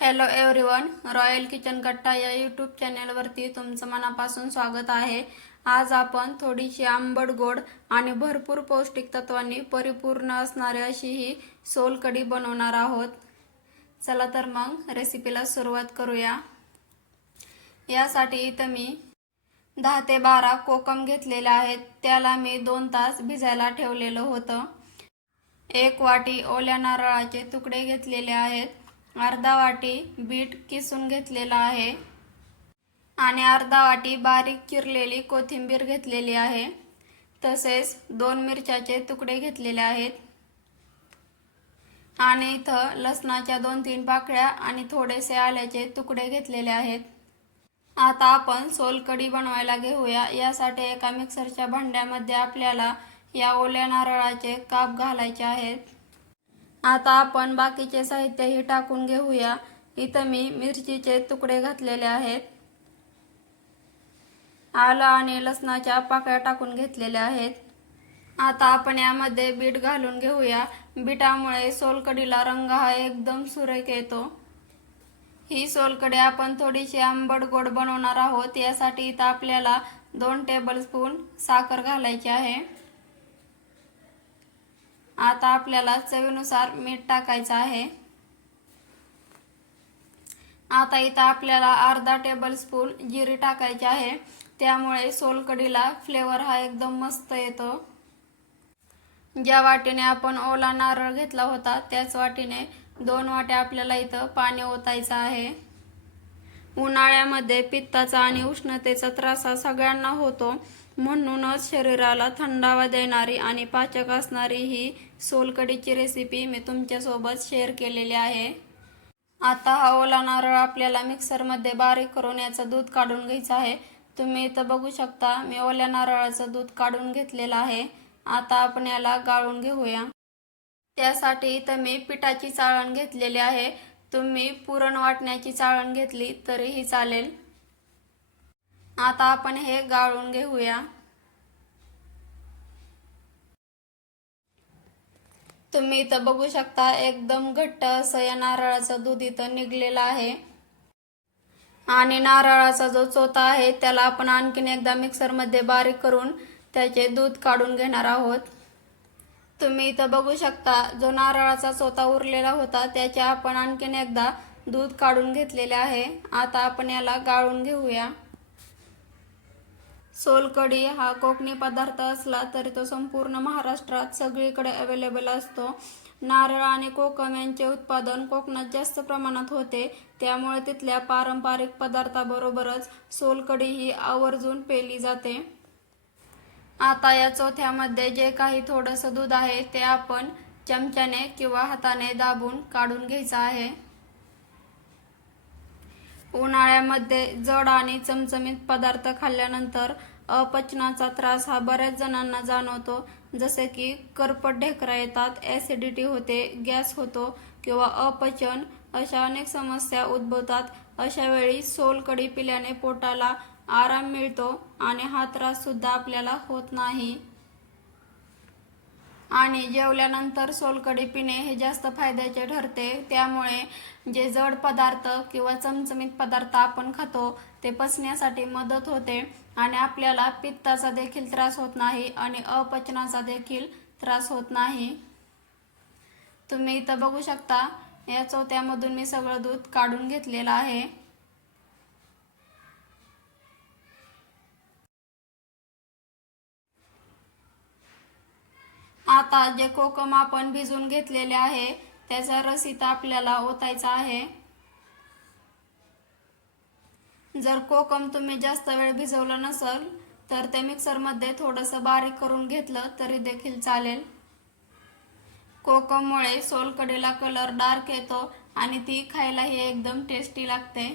Hello everyone royal kitchen कट्टा या YouTube चॅनेलवरती तुमचं मनापासून स्वागत आहे. आज आपण थोडीशी आंबट गोड आणि भरपूर पौष्टिक तत्वांनी परिपूर्ण असणारी अशी ही सोलकढी बनवणार आहोत. चला तर मग रेसिपीला सुरुवात करूया. यासाठी इथं मी दहा ते बारा कोकम घेतलेले आहेत. त्याला मी दोन तास भिजायला ठेवलेलं होतं. एक वाटी ओल्या नारळाचे तुकडे घेतलेले आहेत. अर्धा वाटी बीट किसून घेतलेला आहे. आणि अर्धा वाटी बारीक चिरलेली कोथिंबीर घेतलेली आहे. तसेच दोन मिरच्याचे तुकडे घेतलेले आहेत. आणि इथं लसणाच्या दोन तीन पाकळ्या आणि थोडेसे आल्याचे तुकडे घेतलेले आहेत. आता आपण सोलकढी बनवायला घेऊया. यासाठी एका मिक्सरच्या भांड्यामध्ये आपल्याला या ओल्या नारळाचे काप घालायचे आहेत. आता आपण बाकीचे साहित्यही टाकून घेऊया. इथं मी मिरचीचे तुकडे घातलेले आहेत. आलं आणि लसणाच्या पाकळ्या टाकून घेतलेल्या आहेत. आता आपण यामध्ये बीट घालून घेऊया. बीटामुळे सोलकडीला रंग हा एकदम सुरेख येतो. ही सोलकढी आपण थोडीशी आंबट गोड बनवणार आहोत. यासाठी इथं आपल्याला दोन टेबलस्पून साखर घालायची आहे. आता आपल्याला चवीनुसार मीठ टाकायचं आहे. आता इथं आपल्याला अर्धा टेबलस्पून जिरी टाकायची आहे. त्यामुळे सोलकडीला फ्लेवर हा एकदम मस्त येतो. ज्या वाटीने आपण ओला नारळ घेतला होता त्याच वाटीने दोन वाट्या आपल्याला इथं पाणी ओतायचं आहे. उन्हाळ्यामध्ये पित्ताचा आणि उष्णतेचा त्रास हा सगळ्यांना होतो. म्हणूनच शरीराला थंडावा देणारी आणि पाचक असणारी ही सोलकडीची रेसिपी मी तुमच्यासोबत शेअर केलेली आहे. आता हा ओला नारळ आपल्याला मिक्सरमध्ये बारीक करून याचं दूध काढून घ्यायचं आहे. तुम्ही इथं बघू शकता मी ओल्या नारळाचं दूध काढून घेतलेलं आहे. आता आपण याला गाळून घेऊया. त्यासाठी इथं मी पिठाची चाळण घेतलेली आहे. तुम्ही पुरण वाटण्याची चाळण घेतली तरीही चालेल. आता आपण हे गाळून घेऊया. तुम्ही इथं बघू शकता एकदम घट्ट असं या नारळाचं दूध इथं निघलेलं आहे. आणि नारळाचा जो चोथा आहे त्याला आपण आणखीन एकदा मिक्सरमध्ये बारीक करून त्याचे दूध काढून घेणार आहोत. तुम्ही इथं बघू शकता जो नारळाचा चोथा उरलेला होता त्याचे आपण आणखीन एकदा दूध काढून घेतलेले आहे. आता आपण याला गाळून घेऊया. सोलकढी हा कोकणी पदार्थ असला तरी तो संपूर्ण महाराष्ट्रात सगळीकडे अवेलेबल असतो. नारळ आणि कोकम यांचे उत्पादन कोकणात जास्त प्रमाणात होते. त्यामुळे तिथल्या पारंपरिक पदार्थाबरोबरच सोलकढी ही आवर्जून पेली जाते. आता या चौथ्यामध्ये जे काही थोडंसं दूध आहे ते आपण चमच्याने किंवा हाताने दाबून काढून घ्यायचं आहे. उन्हाळ्यामध्ये जड आणि चमचमीत पदार्थ खाल्ल्यानंतर अपचनाचा त्रास हा बऱ्याच जणांना जाणवतो. जसे की करपट ढेकरा येतात ॲसिडिटी होते गॅस होतो किंवा अपचन अशा अनेक समस्या उद्भवतात. अशा वेळी सोलकढी पिल्याने पोटाला आराम मिळतो आणि हा त्रास सुद्धा आपल्याला होत नाही. आणि जेवल्यानंतर सोलकढी पिणे हे जास्त फायद्याचे ठरते. त्यामुळे जे जड पदार्थ किंवा चमचमीत पदार्थ आपण खातो ते पचण्यासाठी मदत होते आणि आपल्याला पित्ताचा देखील त्रास होत नाही आणि अपचनाचा देखील त्रास होत नाही. तुम्ही इथं बघू शकता या चौथ्यामधून मी सगळं दूध काढून घेतलेलं आहे. आता जे कोकम आपण भिजून घेतलेले आहे त्याचा रस इथं आपल्याला ओतायचा आहे. जर कोकम तुम्ही जास्त वेळ भिजवलं नसल तर ते मिक्सरमध्ये थोडंसं बारीक करून घेतलं तरी देखील चालेल. कोकममुळे सोलकडीला कलर डार्क येतो आणि ती खायलाही एकदम टेस्टी लागते.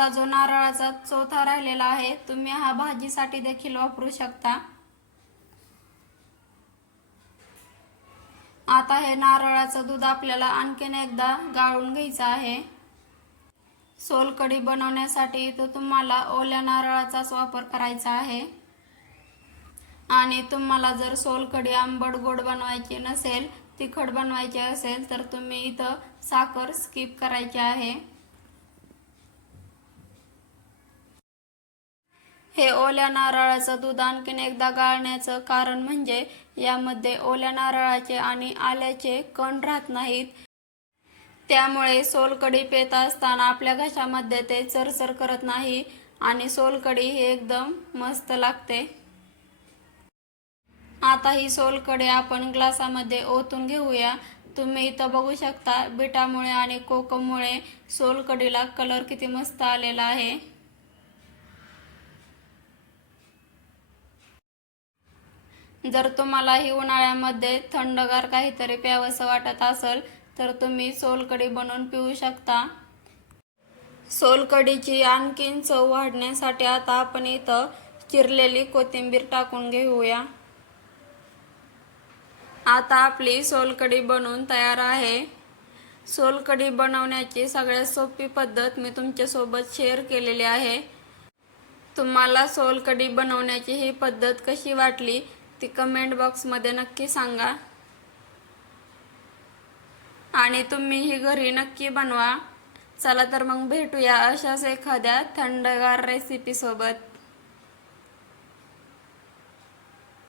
आता जो नारळाचा चौथा राहिलेला आहे तुम्ही हा भाजीसाठी देखील वापरू शकता. आता हे नारळाचं दूध आपल्याला आणखीन एकदा गाळून घ्यायचं आहे. सोलकढी बनवण्यासाठी तो तुम्हाला ओल्या नारळाचाच वापर करायचा आहे. आणि तुम्हाला जर सोलकढी आंबट गोड बनवायची नसेल तिखट बनवायची असेल तर तुम्ही इथं साखर स्किप करायची आहे. हे ओल्या नारळाचं दूध आणखीन एकदा गाळण्याचं कारण म्हणजे यामध्ये ओल्या नारळाचे आणि आल्याचे कण राहत नाहीत. त्यामुळे सोलकढी पेत असताना आपल्या घशामध्ये ते चरचर करत नाही आणि सोलकढी ही एकदम मस्त लागते. आता ही सोलकढी आपण ग्लासामध्ये ओतून घेऊया. तुम्ही इथं बघू शकता बिटामुळे आणि कोकममुळे सोलकढीला कलर किती मस्त आलेला आहे. जर तुम्हाला ही उन्हाळ्यामध्ये थंडगार काहीतरी प्यावंसं वाटत असेल तर तुम्ही सोलकढी बनवून पिऊ शकता. सोलकढीची आणखीन चव वाढण्यासाठी आता आपण इथं चिरलेली कोथिंबीर टाकून घेऊया. आता आपली सोलकढी बनवून तयार आहे. सोलकढी बनवण्याची सगळ्यात सोपी पद्धत मी तुमच्यासोबत शेअर केलेली आहे. तुम्हाला सोलकढी बनवण्याची ही पद्धत कशी वाटली ती कमेंट बॉक्समध्ये नक्की सांगा. आणि तुम्ही ही घरी नक्की बनवा. चला तर मग भेटूया अशाच एखाद्या थंडगार रेसिपीसोबत